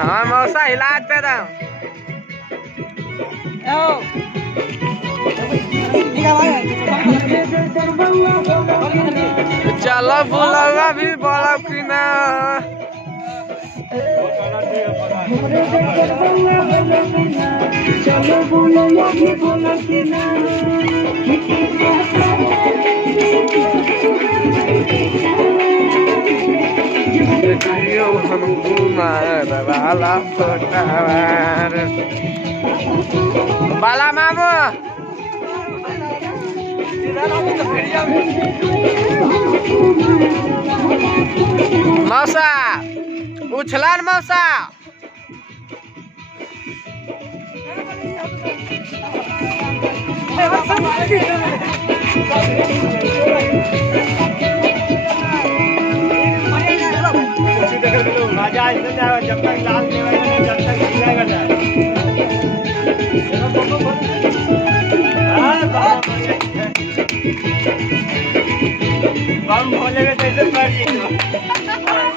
हाँ मौसा हिलाते रहो। चलो बुलावा भी बोला कि ना। चलो बुलावा भी बोला कि ना। बाला मामू मौसा उछलन मौसा राजा ऐसे जाएगा जब तक लाल देवेगा नहीं जब तक जाएगा जाए बम भोलेगा जैसे पड़ जाएगा।